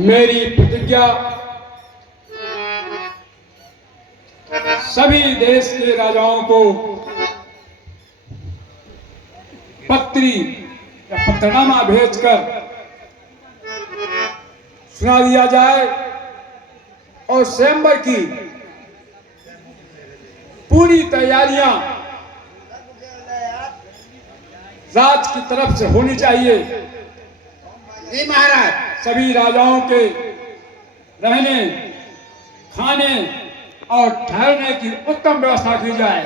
मेरी प्रतिज्ञा सभी देश के राजाओं को पत्री या पत्रनामा भेजकर सुना दिया जाए और स्वयंवर की पूरी तैयारियां राज की तरफ से होनी चाहिए। जी महाराज। सभी राजाओं के रहने, खाने और ठहरने की उत्तम व्यवस्था की जाए।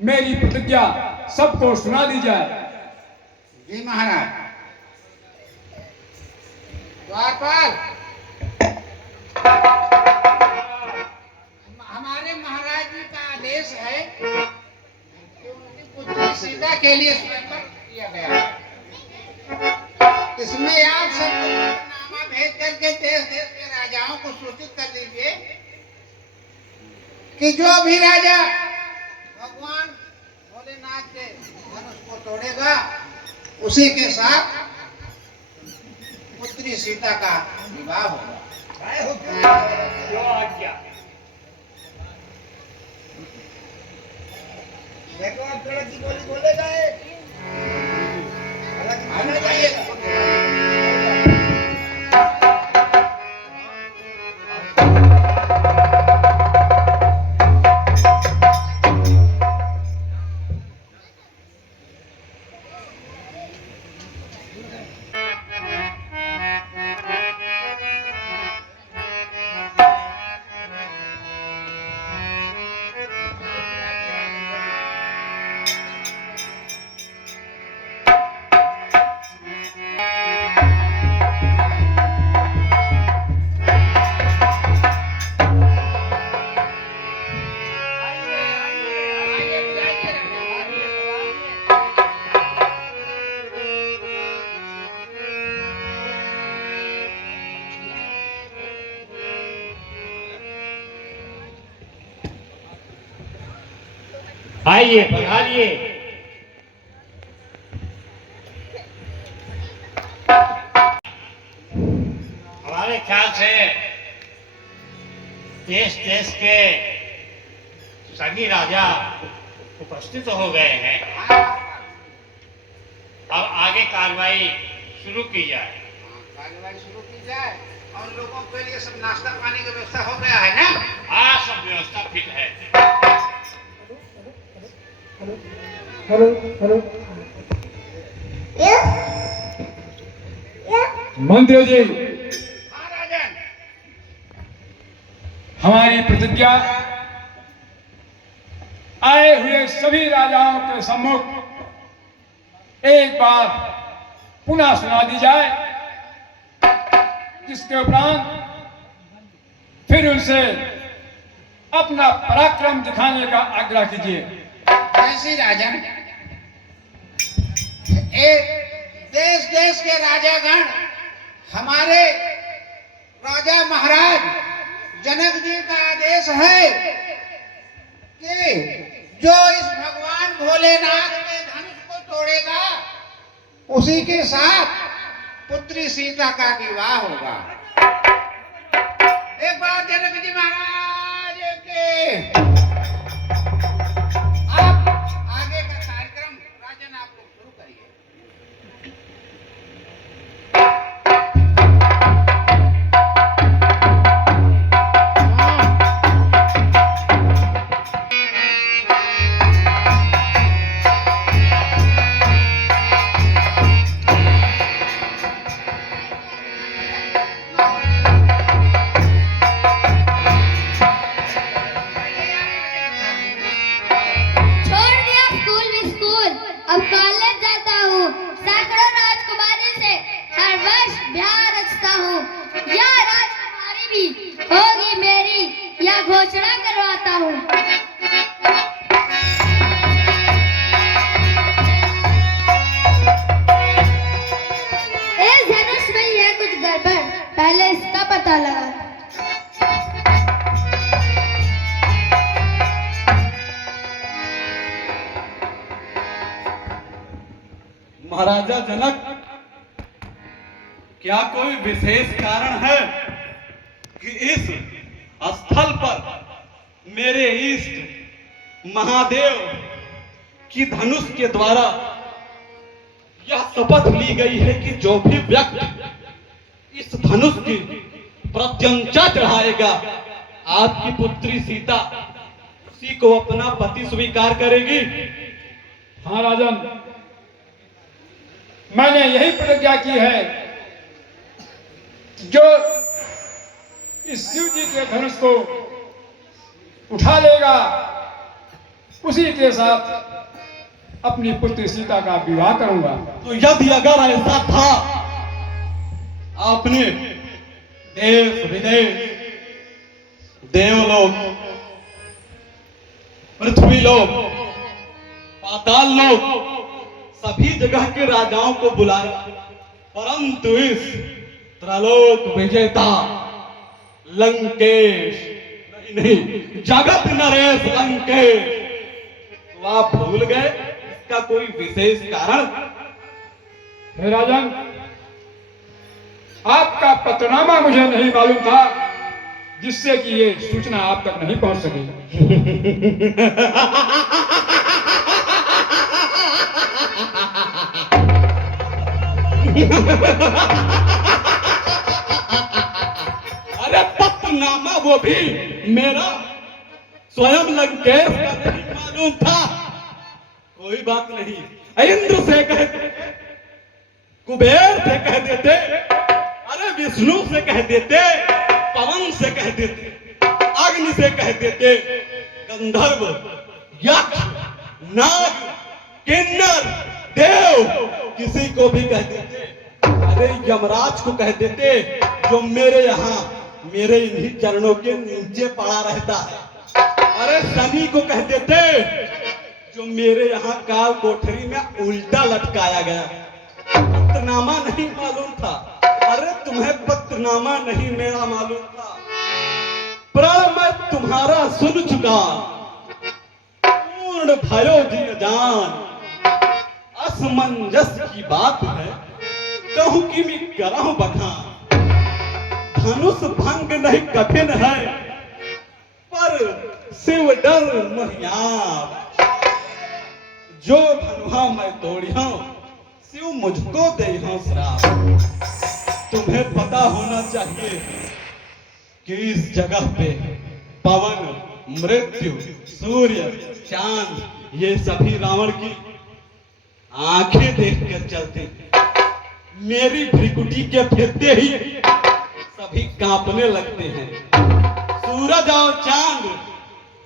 मेरी प्रतिज्ञा सबको सुना दी जाए। जी महाराज। द्वारपाल, हमारे महाराज जी का आदेश है कि उनकी पुत्री सीता के लिए स्वयंवर किया गया है। इसमें आप सबको पत्रनामा भेज करके देश देश के राजाओं को सूचित कर दीजिए कि जो भी राजा भगवान भोलेनाथ के धनुष को तोड़ेगा उसी के साथ पुत्री सीता का विवाह होगा। जो आज्ञा। देखो आप थोड़ा की बोली बोलेगा आना चाहिए। आइए, पधारिए। हमारे ख्याल से देश देश के सभी राजा उपस्थित हो गए हैं। अब आगे कार्रवाई शुरू की जाए। कार्रवाई शुरू की जाए और लोगों के लिए सब नाश्ता पानी की व्यवस्था हो गया है ना? हाँ, सब व्यवस्था फिट है। हेलो। मंत्री जी, हाँ राजन। हमारी प्रतिज्ञा आए हुए सभी राजाओं के सम्मुख एक बार पुनः सुना दी जाए, जिसके उपरांत फिर उनसे अपना पराक्रम दिखाने का आग्रह कीजिए। ऐसी राजन, देश देश के राजागण हमारे राजा महाराज जनक जी का आदेश है कि जो इस भगवान भोलेनाथ के धनुष को तोड़ेगा उसी के साथ पुत्री सीता का विवाह होगा। एक बार जनक जी महाराज के अब कॉलेज जाता हूँ, सैकड़ों राजकुमारी से हर वर्ष ब्याह रचता हूँ। यह राजकुमारी भी होगी मेरी, यह घोषणा करवाता हूँ। इस धनुष में है कुछ गड़बड़, पहले इसका पता लगा। महाराजा जनक, क्या कोई विशेष कारण है कि इस स्थल पर मेरे इष्ट महादेव की धनुष के द्वारा यह शपथ ली गई है कि जो भी व्यक्ति इस धनुष की प्रत्यंचा चढ़ाएगा, आपकी पुत्री सीता उसी को अपना पति स्वीकार करेगी? हाँ राजन, मैंने यही प्रतिज्ञा की है, जो इस शिव जी के धनुष को उठा लेगा उसी के साथ अपनी पुत्री सीता का विवाह करूंगा। तो यदि अगर ऐसा था, आपने देश विदेश, देवलोक, पृथ्वीलोक, पाताल लोक, सभी जगह के राजाओं को बुलाया, परंतु इस त्रलोक विजेता लंकेश, नहीं जगत नरेश लंकेश, तो आप भूल गए? इसका कोई विशेष कारण? हे राजन, आपका पत्रनामा मुझे नहीं मालूम था, जिससे कि ये सूचना आप तक नहीं पहुंच सकी। अरे पत्रनामा वो भी मेरा स्वयं लंकेश का नहीं मालूम था। कोई बात नहीं, इंद्र से कह देते, कुबेर से कह देते, अरे विष्णु से कह देते, पवन से कह देते, अग्नि से कह देते, गंधर्व, यक्ष, नाग, किन्नर, देव, किसी को भी कह देते, अरे यमराज को कह देते, जो मेरे यहाँ मेरे इन्हीं चरणों के नीचे पड़ा रहता है। अरे शनि को कह देते, जो मेरे यहाँ काल कोठरी में उल्टा लटकाया गया। पत्रनामा नहीं मालूम था? अरे तुम्हें पत्रनामा नहीं मेरा मालूम था। प्रण मैं तुम्हारा सुन चुका, पूर्ण भयो जी जान। असमंजस की बात है, कहूं कि मैं करहूं बखान। धनुष भंग नहीं कठिन है, पर शिव डर महियाब। जो धनुहा मैं तोड़िया, शिव मुझको दे श्राप। तुम्हें पता होना चाहिए कि इस जगह पे पवन, मृत्यु, सूर्य, चांद, ये सभी रावण की आंखें देखकर चलते। मेरी भ्रिकुटी के फिरते ही सभी कांपने लगते हैं। सूरज और चांद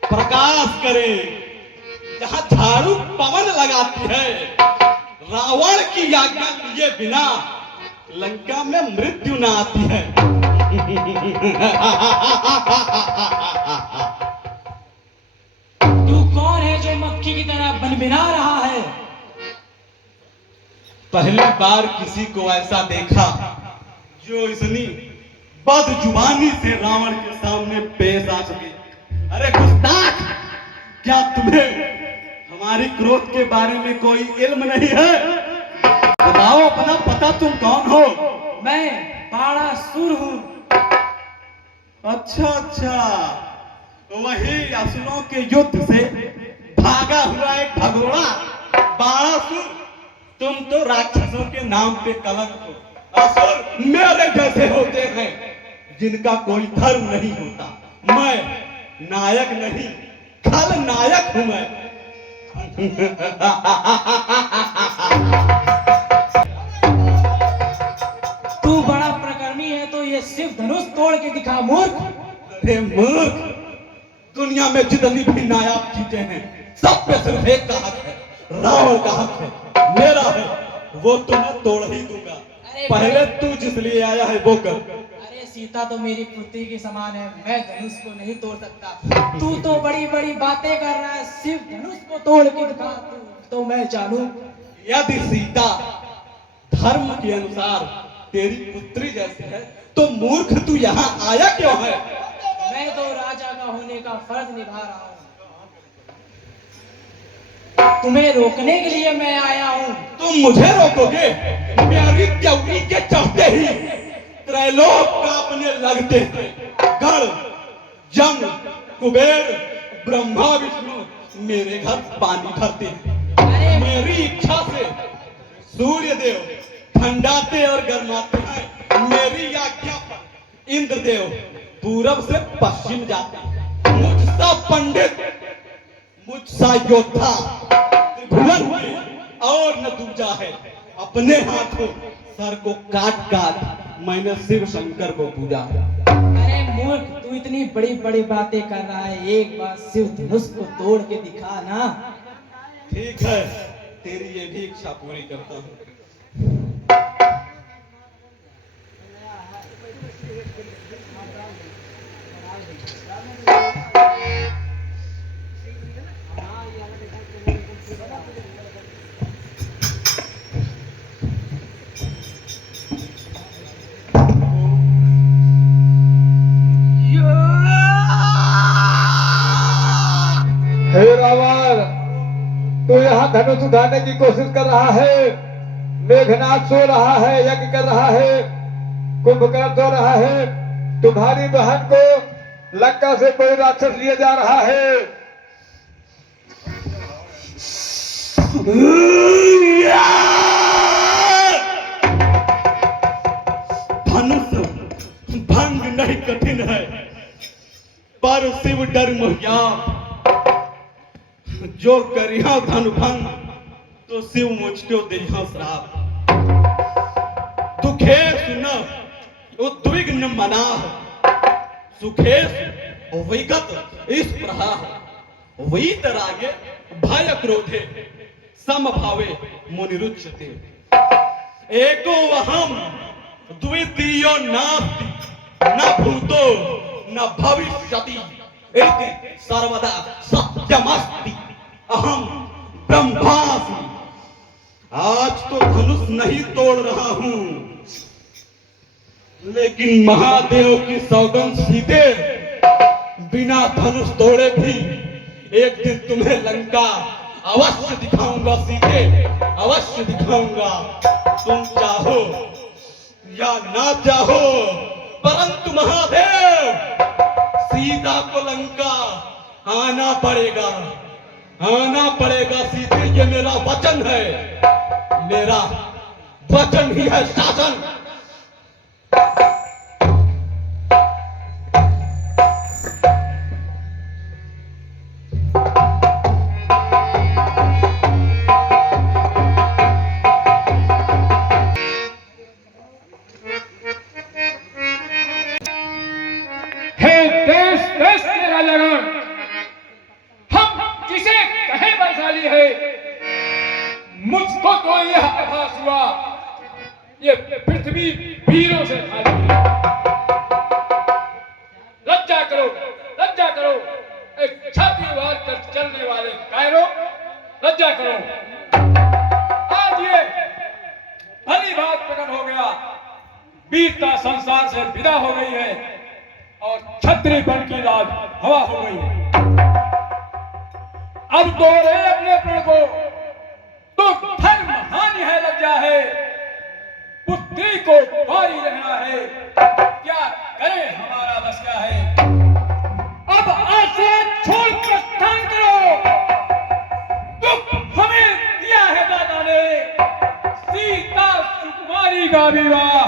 प्रकाश करें, जहां झाड़ू पवन लगाती है, रावण की आज्ञा लिए बिना लंका में मृत्यु ना आती है। तू कौन है जो मक्खी की तरह बनबिना रहा है? पहली बार किसी को ऐसा देखा जो इतनी बदजुबानी से रावण के सामने पेश आ सके। अरे गुस्ताख, क्या तुम्हें हमारी क्रोध के बारे में कोई इल्म नहीं है? बताओ अपना पता, तुम कौन हो? मैं बाणासुर हूँ। अच्छा अच्छा, वही असुरों के युद्ध से भागा हुआ एक भगोड़ा बाणासुर। तुम तो राक्षसों के नाम पे कलंक हो। असुर मेरे जैसे होते हैं, जिनका कोई धर्म नहीं होता। मैं नायक नहीं, खल नायक हूं मैं। तू बड़ा प्रकर्मी है तो ये शिव धनुष तोड़ के दिखा मूर्ख। अरे मूर्ख, दुनिया में जितनी भी नायाब चीजें हैं, सब पे सिर्फ एक का हक है, रावण का हक है, मेरा है। वो तो मैं तोड़ ही दूंगा। पहले तू जिस लिए आया है वो कर। अरे सीता तो मेरी पुत्री के समान है, मैं धनुष को नहीं तोड़ सकता। तू तो बड़ी बड़ी बातें कर रहा है, शिव धनुष को तोड़ के दिखा तो मैं जानूं। यदि सीता धर्म के अनुसार तेरी पुत्री जैसी है, तो मूर्ख तू यहाँ आया क्यों है? मैं तो राजा का होने का फर्ज निभा रहा हूँ। तुम्हें रोकने के लिए मैं आया हूँ। तुम मुझे रोकोगे? मेरी चौकी के चढ़ते ही त्रैलोक कांपने लगते हैं। गण, जम, कुबेर, ब्रह्मा, विष्णु मेरे घर पानी भरते हैं। मेरी इच्छा से सूर्य देव ठंडाते और गर्माते हैं। मेरी आज्ञा पर इंद्रदेव पूरब से पश्चिम जाते हैं। मुझसा पंडित, मुझसा योद्धा त्रिभुवन में और न दूजा है। अपने हाथों सर को काट काट मैंने शिव शंकर को पूजा। अरे मूर्ख, तू इतनी बड़ी बड़ी बातें कर रहा है, एक बार शिव धनुष को तोड़ के दिखा ना। ठीक है, तेरी ये भी इच्छा पूरी करता हूँ। हे रावण, तू यहाँ धनुष उठाने की कोशिश कर रहा है। मेघनाथ सो रहा है, यज्ञ कर रहा है, कुंभकर्ण सो रहा है। तुम्हारी बहन को लंका से कोई राक्षस लिए जा रहा है। धनुष भंग नहीं कठिन है, पर शिव डर मोहिया। जो करिया धन भंग तो शिव मुझको देहा श्राप। दुखेश न उद्विग्न मना, सुखेश विगत इस प्रहा। वीतरागे भय क्रोधे समभावे मुनिरुच्यते। एको अहम द्वितीयो नास्ति, न भूतो न भविष्यति, इति सर्वदा सत्यमस्ति। अहम ब्रह्मास्मि। आज तो धनुष नहीं तोड़ रहा हूं, लेकिन महादेव की सौगंध सीधे बिना धनुष तोड़े भी एक दिन तुम्हें लंका अवश्य दिखाऊंगा। सीधे अवश्य दिखाऊंगा। तुम चाहो या ना चाहो, परंतु महादेव सीता को लंका आना पड़ेगा, आना पड़ेगा। सीधे ये मेरा वचन है, मेरा वचन ही है शासन। हे देश देश के राजागण, हम किसे कहे बलशाली है। मुझको तो यह आभास हुआ ये पृथ्वी वीरों से खाली है। लज्जा करो, लज्जा करो, एक छाती वार कर चलने वाले कायरों, लज्जा करो। आज ये भली बात प्रकट हो गया, वीरता संसार से विदा हो गई है और क्षत्रियपन की लाज हवा हो गई है। अब तो रहे अपने प्रण को, तो धर्म हानि है, लज्जा है, पुत्री को मारी रहना है। क्या करे, हमारा बस क्या है। अब आश्रय छोड़ प्रस्थान करो। दुख हमें दिया है दादा ने, सीता सुकुमारी का विवाह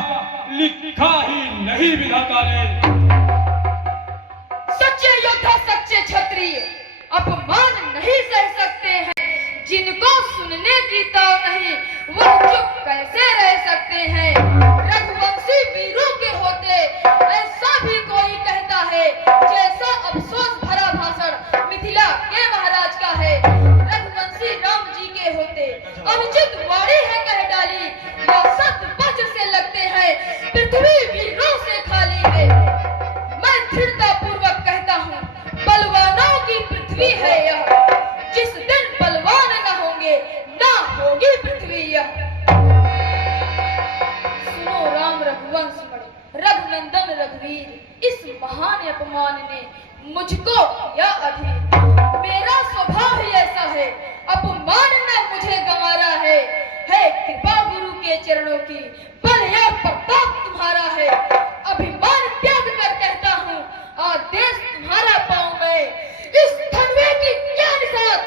लिखा ही नहीं विधाता ने। सच्चे योद्धा, सच्चे क्षत्रिय अपमान नहीं सह सकते हैं। जिनको सुनने की तो नहीं, वो चुप कैसे रह सकते हैं। रघुवंशी वीरों के होते ऐसा भी कोई कहता है, जैसा अफसोस भरा भाषण मिथिला के महाराज का है। रघुवंशी राम जी के होते अनुचित वाणी है कह डाली, या सत वज्र से लगते हैं, पृथ्वी वीरों से खाली है। मैं दृढ़ता पूर्वक कहता हूँ, बलवानों की पृथ्वी है यह। जिस दिन बलवान न होंगे, ना होगी पृथ्वी यह। सुनो राम रघुवंश बड़े, रघुनंदन रघुवीर, इस महान अपमान ने मुझको किया अधीर। मेरा स्वभाव ही ऐसा है, अपमान चरणों की बल या प्रताप तुम्हारा है। अभिमान त्याग कर कहता हूँ आदेश तुम्हारा पाऊं मैं। इस धनवे की क्या निशान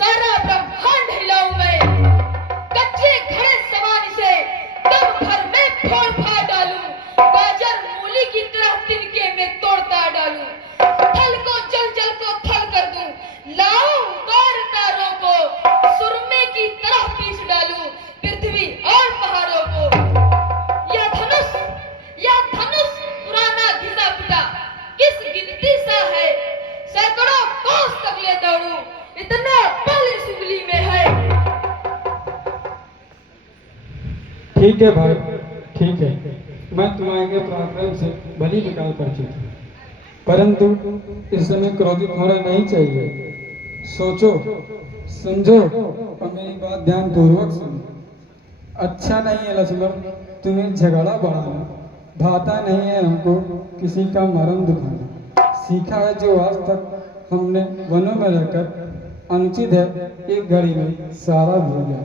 सारा ब्रह्मांड हिलाऊं मैं। कच्चे घड़े समान से दम भर में फोड़ फाड़ डालूं। गाजर मूली की तरह तिनके में तोड़ता डालूं। थल को जल जल को थल कर दूं। लाऊं उतार तारों को सुरमे की तरह पीस डालूं पृथ्वी और पहाड़ों को। यह धनुष पुराना घिसा पिटा किस गिनती सा है। सैकड़ों कोस तक ले दौड़ूं इतना बल इस उंगली में है। ठीक है भाई, ठीक है। मैं तुम्हारे पराक्रम से भली विकाल कर चुकी, परंतु इस समय क्रोधित होना नहीं चाहिए। सोचो, समझो और मेरी बात ध्यान पूर्वक सुनो। अच्छा नहीं है लक्ष्मण तुम्हें झगड़ा बढ़ाना, भाता नहीं है हमको किसी का मरम दुखाना। सीखा है जो आज तक हमने वनों में रहकर अनुचित है, एक घड़ी में सारा भूल गया।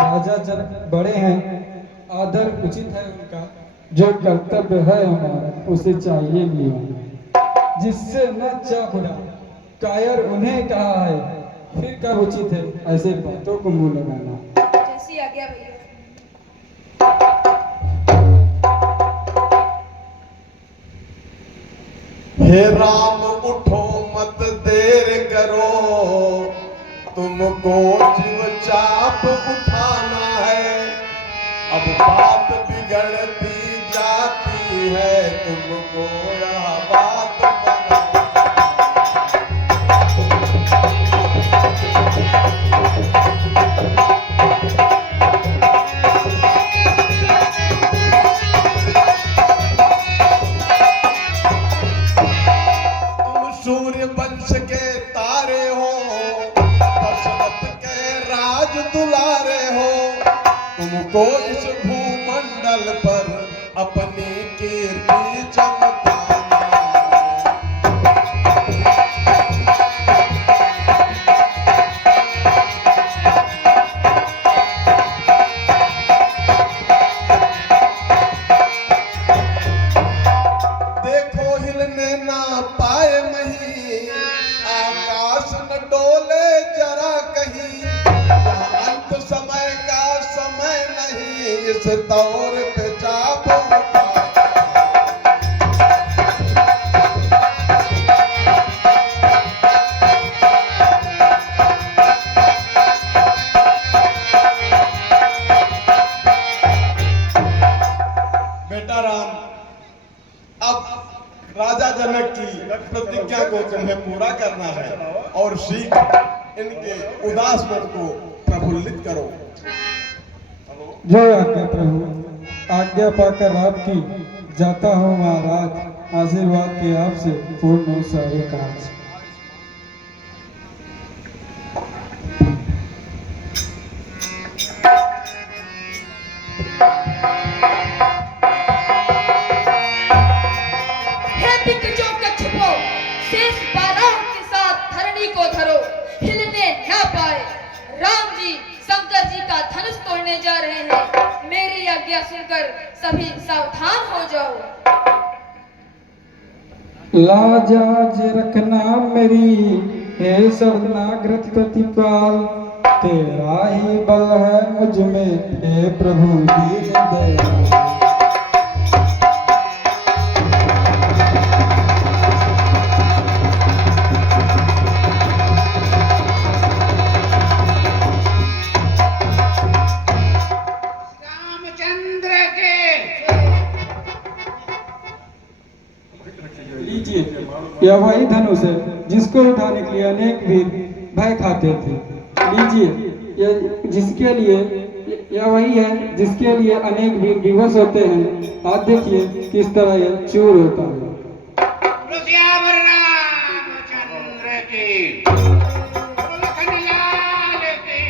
राजा जनक बड़े हैं, आदर उचित है उनका, जो कर्तव्य है हमारा उसे चाहिए भी होना। जिससे न चाहुरा कायर उन्हें कहा है, फिर कब उचित है ऐसे बातों को मुंह लगाना। जैसी आज्ञा भैया। हे राम उठो मत देर करो, तुमको शिव चाप उठाना है। अब बात बिगड़ती जाती है, तुमको यह बात बनाना। तुम सूर्य वंश के तारे हो, दशरथ के राज दुलारे हो। तुमको इस भूमंडल पर अपनी कीर्ति चमकाना देखो हिलने ना पाए मही, आकाश न डोले जरा कहीं। यह अंत समय का समय नहीं, इस दौर पे चाप उठा। बेटा राम, अब राजा जनक की प्रतिज्ञा को तुम्हें पूरा करना है और शीघ्र इनके उदास मन को प्रफुल्लित करो। जो आज्ञा प्रभु, आज्ञा पाकर आपकी जाता हूँ महाराज। आशीर्वाद के आपसे पूर्ण हो सारे कार्य। हे दिग्गजों का छिपो, शेष बाराह के साथ धरणी को धरो, हिलने ना पाए। राम जी शंकर जी का धनुष तोड़ने जा रहे हैं। मेरी आज्ञा सुनकर सभी सावधान हो जाओ। लाजाज रखना मेरी, हे शरणागत प्रतिपाल। तेरा ही बल है मुझ में, हे प्रभु दीन दयाल। रामचंद्र के लीजिए, यह वही धनुष है जिसको उठाने के लिए अनेक वीर भय खाते थे। लीजिए, यह वही है जिसके लिए अनेक वीर विवश होते हैं। आप देखिए किस तरह यह चूर होता है। श्यावर रामचंद्र की, लखनलाल की।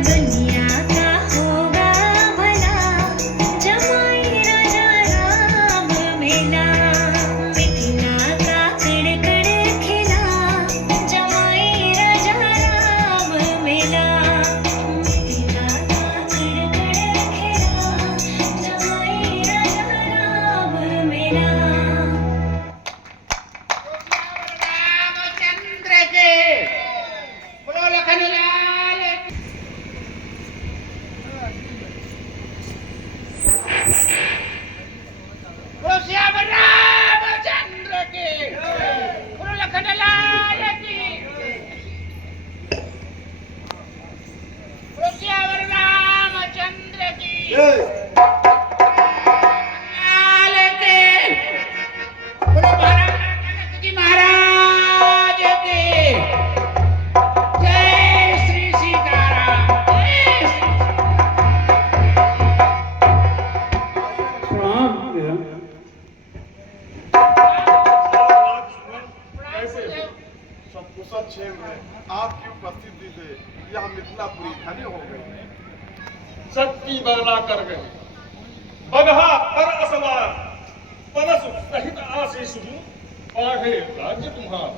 दुनिया का होगा भला, जमाई राजा राम मिला। मिथिला का कड़ खिला, जमाई राजा राम मिला। मिथिला का कड़ खिला, जमाई राजा राम मिला। रामचंद्र के बोलो लखनलाल बोलो श्याम रामचंद्र के बोलो लखनलाल की बोलो श्याम रामचंद्र की लाल के बोलो महाराज जी महाराज के जय श्री सीताराम जय श्री प्रणाम भैया। कैसे सब कुशल क्षेम है। आपकी उपस्थिति से यह मिथिलापुरी धन्य हो गई। शक्ति बगला कर गए, बगहा पर असवार, परस सहित आशीष दूं, पाढ़े राज्य तुम्हारा।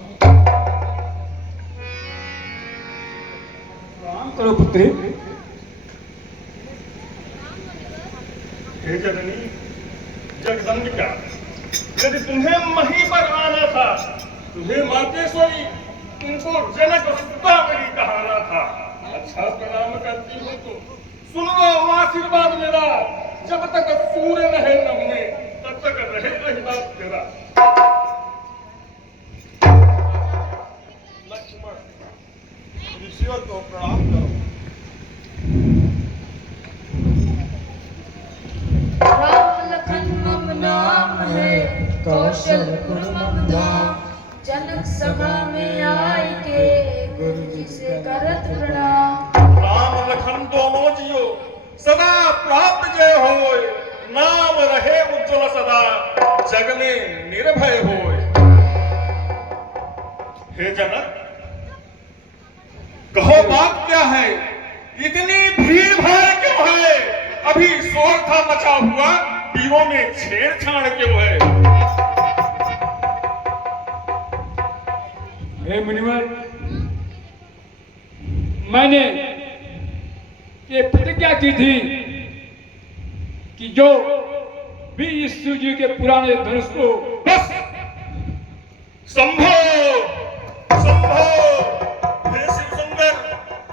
प्रणाम करो पुत्री। हे जननी जगदम्बिका, यदि तुम्हें मही पर आना था, तुम्हें मातेश्वरी, तुमको जनक सुतावरी कहाना था। अच्छा प्रणाम करती हूँ तो सुन लो आशीर्वाद मेरा, जब तक सूर्य रहे नभ में, तब तक रहे अहिबात तेरा। लक्ष्मण ऋषियों को प्रणाम करो। राम लखन मम नाम है, कौशलपुर मम धाम। जनक सभा में आए के गुरु जी से करत प्रणाम। राम लखन दोनों जियो, सदा प्राप्त जय होय। नाम रहे उज्ज्वल सदा, जग में निर्भय होय। हे जनक, कहो बात क्या है, इतनी भीड़ भाड़ क्यों है? अभी शोर था मचा हुआ, वीरों में छेड़छाड़ क्यों है? हे मुनिवर, मैंने ये प्रतिज्ञा की थी कि जो भी इस शिव जी के पुराने धनुष को बस संभो संभो। हे शिव सुंदर,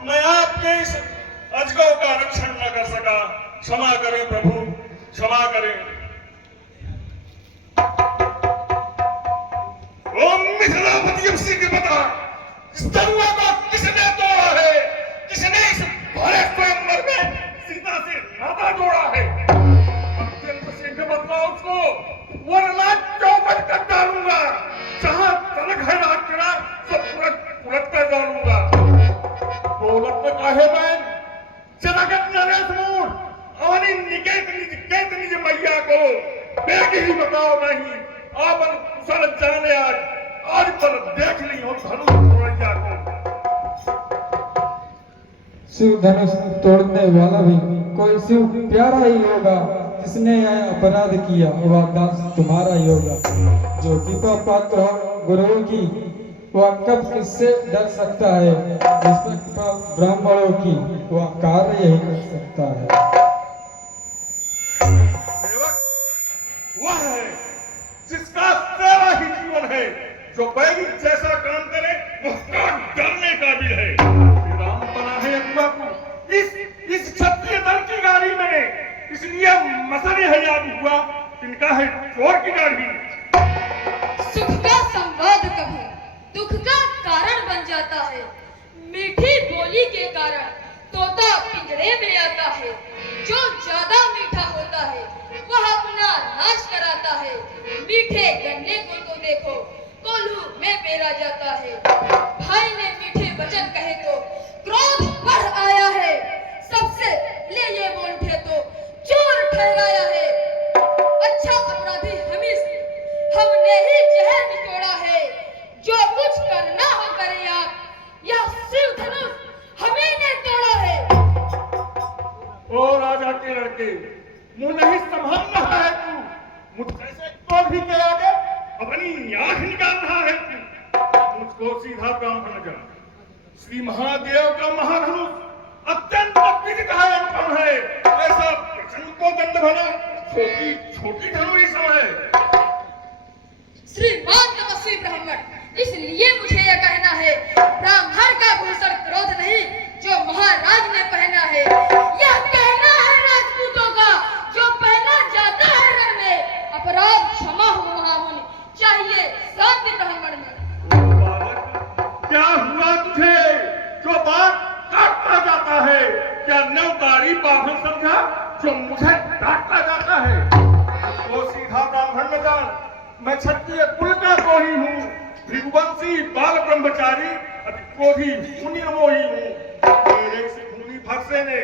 मैं आपके इस अजगव का रक्षण न कर सका, क्षमा करें प्रभु, क्षमा करें। ओम मिथिलापति उसी के बता, इस तरुआ को किसने तोड़ा है? किसने इस भरे स्वयंवर में सीता से नाता जोड़ा है? अत्यंत शीघ्र बतलाओ उसको, वरना चौपट कर डालूंगा। जहां तलक है रात तेरा, सब पुरट कर डालूंगा। दौलत में काहे बैन, जनागत नरेश मूड, अवनी निकेत निज मैया को बेग ही बताओ नहीं। आपन कुशल जाने आज पर देख ली हो धनुष तोड़ैया को। शिव धनुष तोड़ने वाला भी कोई शिव प्यारा ही होगा। जिसने यह अपराध किया वह दास तुम्हारा ही होगा। जो कृपा पात्र हो गुरुओं की, वह कब किससे डर सकता है? जिसने कृपा ब्राह्मणों की, वह कार्य यही कर सकता है। सेवक वह है जिसका सेवा ही जीवन है, जो बैरी जैसा काम करे वह काम डरने का भी है। श्री राम बना है अगुआ को इस क्षत्रिय दल की गाड़ी में, इसलिए मसले है याद हुआ, इनका है चोर की गाड़ी। सुख का संवाद कभी दुख का कारण बन जाता है। मीठी बोली के कारण तोता पिंजरे में आता है। जो ज्यादा मीठा होता है वह अपना नाश कराता है। मीठे गन्ने को तो देखो, कोल्हू में पेरा जाता है। भाई ने मीठे वचन कहे तो क्रोध बढ़ आया है। सबसे ले ये बोल उठे तो चोर ठहराया है। अच्छा अपराधी हमने ही जहर निचोड़ा है। जो कुछ करना हो करे आप, यह शिव धनुष हमें ने तोड़ा है। करके मुंह नहीं संभाल रहा है तू। मुझ जैसे क्रोधी के आगे अपनी आंख निकाल रहा है तू। मुझको सीधा ब्राह्मण जा। श्री महादेव का महाधनुष अत्यंत विदित है, अनुपम है। ऐसा प्रचंड को दंड भला छोटी छोटी धनुष ही समय। श्रीमान तपस्वी ब्राह्मण, इसलिए मुझे यह कहना है, ब्राह्मण का भूषण क्रोध नहीं जो महाराज ने पहना है। यह कहना है राजपूतों का जो पहना जाता है रण में। अपराध क्षमा हो महामुनि, चाहिए शांति ब्राह्मण में। बालक, क्या हुआ तुझे जो बात काटता जाता है? क्या नवकारी पागल समझा जो मुझे डांटता जाता है? वो सीधा ब्राह्मण में जान, मैं क्षत्रिय कुल का कोही हूँ, भृगुवंशी बाल ब्रह्मचारी अति क्रोधी मुनि मोही हूँ। मेरे से खूनी भक्से ने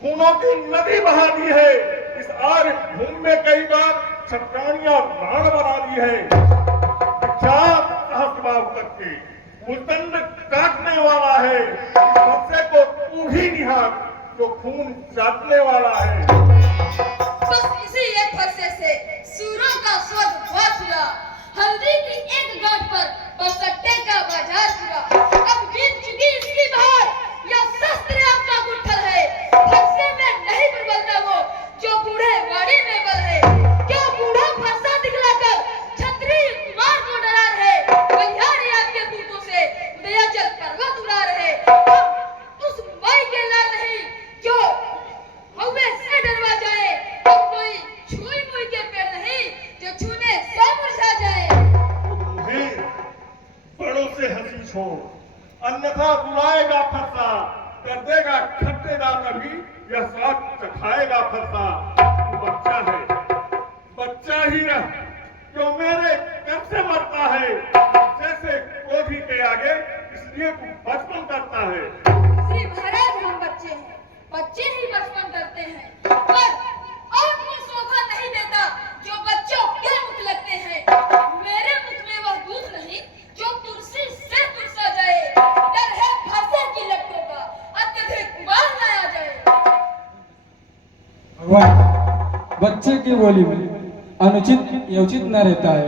खूनों की नदी बहा दी है। इस आर्य भूमि में कई बार क्षत्राणियां बाण बना दी है। विख्यात सहस्त्रबाहु तक के उदंड काटने वाला है। इस भक्से को तू ही निहार जो खून चाटने वाला है। बस इसी एक फरसे से सूरों का स्वर्ग बहुत हुआ। हल्दी की एक गांठ पर बरसट्टे का बाजार हुआ। अब बीत चुकी इसकी बहार, यह शस्त्र आपका गुठल है। फरसे में नहीं प्रबलता वो जो बूढ़े वाड़ी में बल है। क्यों बूढ़ा फरसा दिखलाकर क्षत्रिय कुमार को डरा रहे? बलिहारी आपके बूटों से उदयाचल पर्वत उड़ा रहे। हम उस माई के लाल नहीं जो हवे से डरवा जाए। अब कोई छुई मुई के पेड़ नहीं जो छूने से मुरझा जाए। तुम्हें बड़ों से हंसी छोड़, अन्यथा बुलाएगा फरसा, कर देगा खट्टेदार कभी, यह स्वाद चखाएगा फरसा। तू बच्चा है, बच्चा ही रह जो मेरे कब से मरता है। जैसे क्रोधी के आगे इसलिए तू बचपन करता है। श्री महाराज, हम बच्चे हैं, बच्चे ही बचपन करते हैं, पर आपको शोभा नहीं देता जो बच्चों के मुख लगते हैं। मेरे मुख में वह दूध नहीं जो तुलसी से तुलसा जाए। डर है फरसे की लपटों का, अत्यधिक उबाल न आ जाए। भगवान, बच्चे की बोली में अनुचित या उचित न रहता है।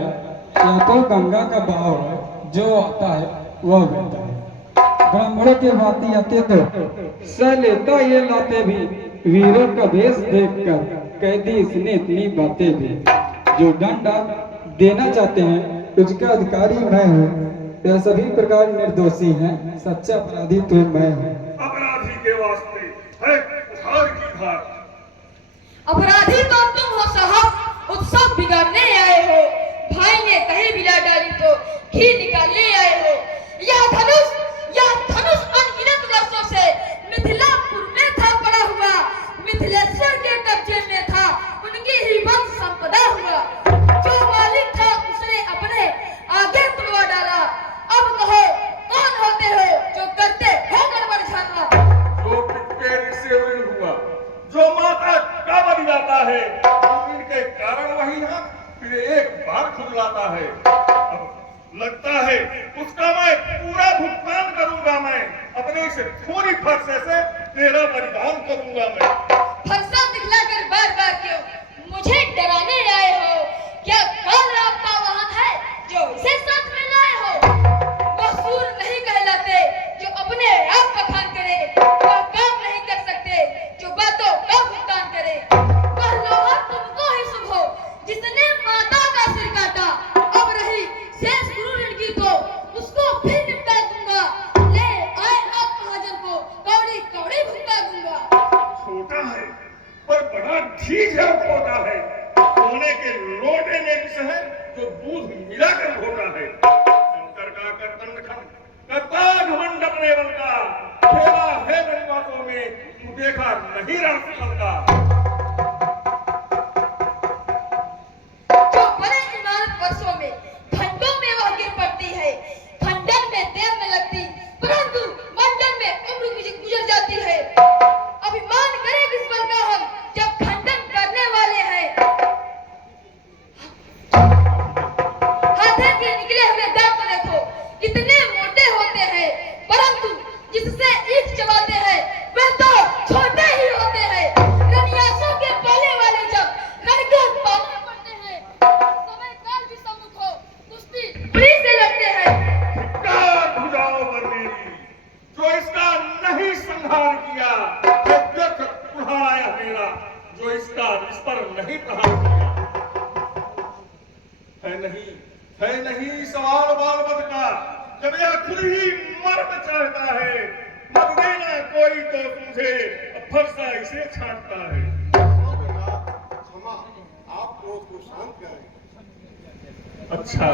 या तो गंगा का बहाव है, जो आता है वह बहता है। ब्राह्मणों के भांति आते तो सह लेता ये लाते भी, वीरों का भेष देखकर कह दी इसने इतनी बातें भी। जो दंड आप देना चाहते हैं उसका अधिकारी मैं हूँ। यह सभी प्रकार निर्दोषी हैं, सच्चा अपराधी तो मैं हूँ। अपराधी के वास्ते है उधार की धार। अपराधी तो तुम हो साहब, उत्सव बिगाड़ने आए हो। भाई ने कहीं बिला डाली तो घी निकालने आए हो। यह धनुष अनगिनत वर्षों से मिथिलापुर में था पड़ा हुआ। मिथिलेश्वर के कब्जे में था, उनकी ही वंश संपदा हुआ। जो मालिक था उसने अपने आगे तुड़वा डाला। अब कहो कौन होते हो जो करते हो गड़बड़ झाला? जो पिटके से ऋण हुआ, जो माता का बन जाता है, इनके कारण वही है फिर एक बार खुदलाता है। अब लगता है उसका मैं पूरा भुगतान करूंगा। मैं अपने इस खूनी फरसे से तेरा बलिदान करूंगा। मैं फरसा दिखलाकर बार बार क्यों मुझे डराने आए हो? क्या काल आपका वाहन है जो इसे साथ में लाए हो? वह सूर नहीं कहलाते जो अपने आप बखान करे। वह काम नहीं कर सकते जो बातों का भुगतान करे। वह लोहा तुमको ही शुभ हो जिसने माता का सिर काटा। अब रही शेष गुरु ऋण की तो उसको फिर निपटा दूंगा। ले आए आप महाजन को कौड़ी कौड़ी भुगता दूंगा। छोटा है पर बड़ा ठीक है, छोटा है। सोने के लोटे में विष है जो दूध मिलाकर घोटा है। शंकर का करतन खंड करता घमंड अपने बल का, खेला है रंगवासों में तू देखा नहीं राष्ट्रफल का। जो बड़े इमारत वर्षों में खंडों में वह गिर पड़ती है। खंडन में देर न लगती परंतु मंडन में उम्र गुजर जाती है। अभिमान करे किस बल का हम जब खंडन करने वाले हैं। हाथे के निकले हुए दांत देखो कितने मोटे होते हैं, परंतु जिससे ईख चबाते हैं वह तो छोटे ही होते हैं। जो इसका नहीं संहार किया, वो व्यर्थ कुल्हाड़ा मेरा जो इसका इस पर नहीं प्रहार किया। है नहीं सवाल बाल मत का, जब यह खुद ही मरना चाहता है, मत देना कोई तो तुझे फरसा इसे छांटता है। क्षमा, आप क्रोध को शांत करें। अच्छा,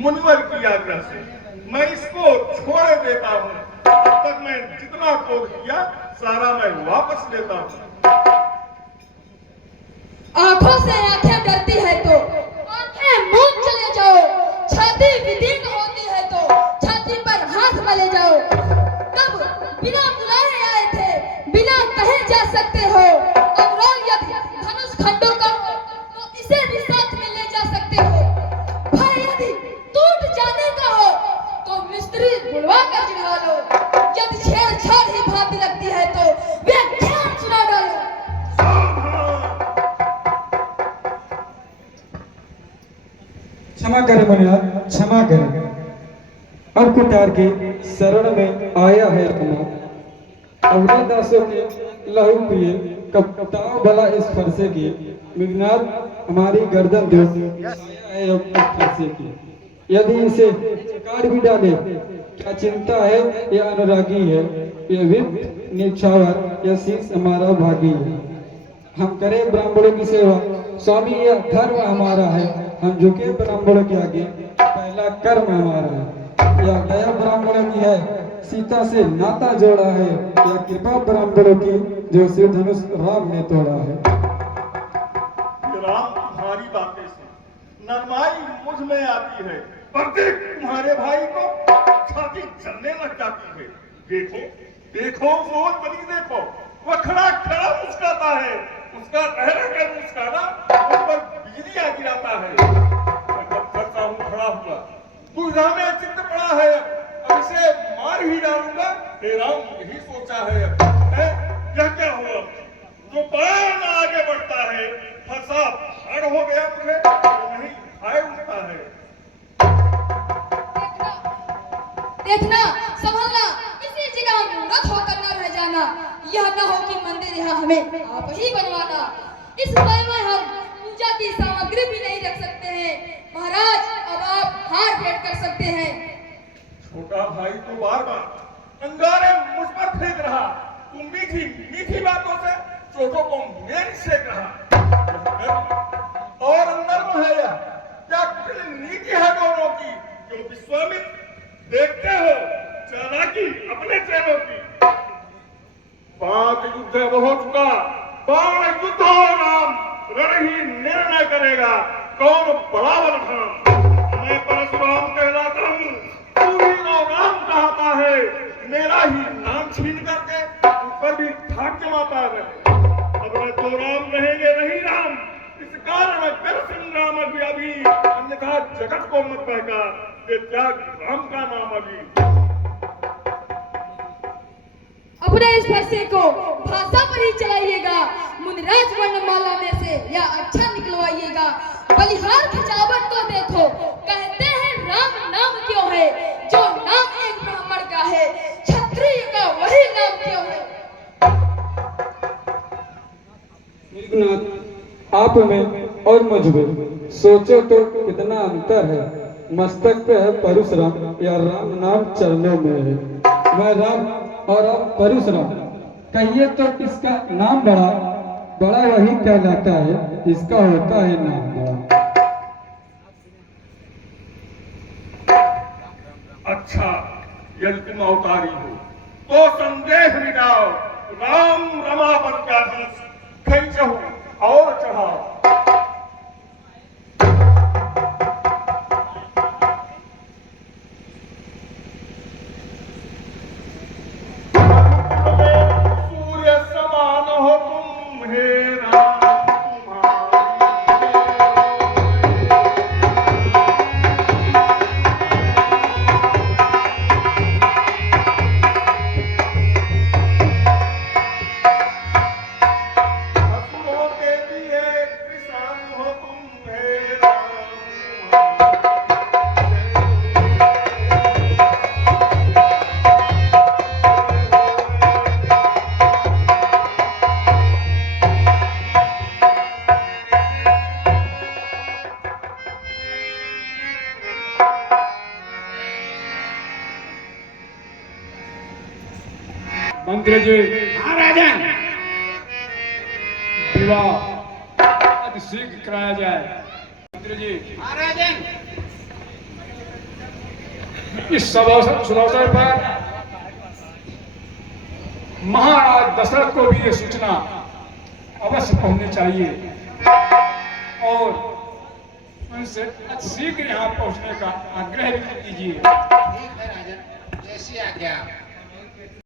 मुनिवर की आज्ञा से मैं इसको छोड़ देता हूँ। अब तक मैं जितना क्रोध किया सारा मैं वापस लेता हूँ। आंखों से आंखें डरती है तो आंखें मूंद चले जाओ, छाती विदीर्ण होती है तो छाती पर हाथ मले जाओ। तब बिना बुलाए आए थे, बिना कहे जा सकते हो। अनुराग यदि धनुष खंडों का हो तो इसे भी साथ में ले जा सकते हो। भय यदि टूट जाने का हो तो मिस्त्री बुलवा कर चढ़ा लो। यदि छेड़छाड़ ही भांति लगती है तो व्याख्यान सुना डालो। क्षमा करें मुनिया, क्षमा करें। अब कुटार के शरण में आया है अपना। अवधि दासों के लहू पिए कब ताव भला इस फरसे की। मेघनाथ हमारी गर्दन दो, आया है अब इस फरसे की। यदि इसे काट भी डाले क्या चिंता है, यह अनुरागी है, यह विप्र निछावर, यह शीश हमारा भागी है। हम करें ब्राह्मणों की सेवा, स्वामी यह धर्म हमारा है। हम झुके ब्राह्मणों के आगे, पहला कर्म हमारा है। यह दया ब्राह्मणों की है, सीता से नाता जोड़ा है। यह कृपा ब्राह्मणों की जो शिव धनुष राम ने तोड़ा है। राम तुम्हारी बातें से नरमाई मुझ में आती है, पर देख तुम्हारे भाई को छाती चलने लग जाती है। देखो सोच बनी, देखो वह खड़ा मुस्काता है, उसका रह मुस्काना उस पर बिजलियां गिराता है। मैं जब करता हूँ खड़ा हुआ, दुविधा में चित्त पड़ा है, अब इसे मार ही डालूंगा। हे राम, यही सोचा है। यह क्या हुआ, जो बाण आगे बढ़ता है फंसा फाड़ हो गया मुझे, नहीं खाए उठता है। देखना, संभलना, इसी जगह मूर्ख होकर न रह जाना। यह न हो कि मंदिर यहाँ हमें आप ही बनवाना। इस समय में हम पूजा की सामग्री भी नहीं रख सकते हैं। महाराज, अब आप हार भेंट कर सकते हैं। छोटा भाई तो बार बार अंगारे मुझ पर फेंक रहा। तुम मीठी बातों से चोटों को मेरी सेक रहा। और अंदर में है यह क्या नीति है दोनों की, जो विश्वामित्र देखते हो चालाकी अपने चैनों की। बात युद्ध हो चुका, बाण युद्ध हो राम, रण ही निर्णय करेगा कौन बड़ा बलवान। मैं परशुराम कहलाता हूँ, तू ही राम कहता है। मेरा ही नाम छीन करके ऊपर भी ठाक जमाता है। अब न तो राम रहेंगे नहीं राम, इस कारण कर संग्राम अभी, अन्यथा जगत को मत बहका, ये त्याग राम का नाम अभी। अपने इस फरसे को भाषा पर ही चलाइएगा। मुनिराज वर्णमाला में से या अच्छा निकलवाइएगा। बलिहार खिंचावट तो देखो, कहते हैं राम नाम क्यों है, जो नाम एक ब्राह्मण का है, क्षत्रिय का वही नाम क्यों है। मेघनाथ, आप में और मुझ में सोचो तो कितना अंतर है। मस्तक पे है परशुराम, या राम नाम चरणों में है। मैं राम और आप परशुराम, कहिए तो किसका नाम बड़ा वही कहलाता है, जिसका होता है नाम बड़ा। अच्छा, यदि तुम अवतारी हो तो संदेह मिटाओ, राम रमापति का धनुष खींचो और चढ़ाओ। सूर्य समान हो तुम हे राम, असुरों के लिए कृष्ण मंत्री जी, हाँ राजन, विवाह अति शीघ्र कराया जाए। मंत्री जी, हाँ राजन, इस शुभ अवसर पर महाराज दशरथ को भी ये सूचना अवश्य पहुंचनी चाहिए और उनसे अति शीघ्र यहाँ पहुंचने का आग्रह भी कीजिए। ठीक है राजन, जैसी आज्ञा।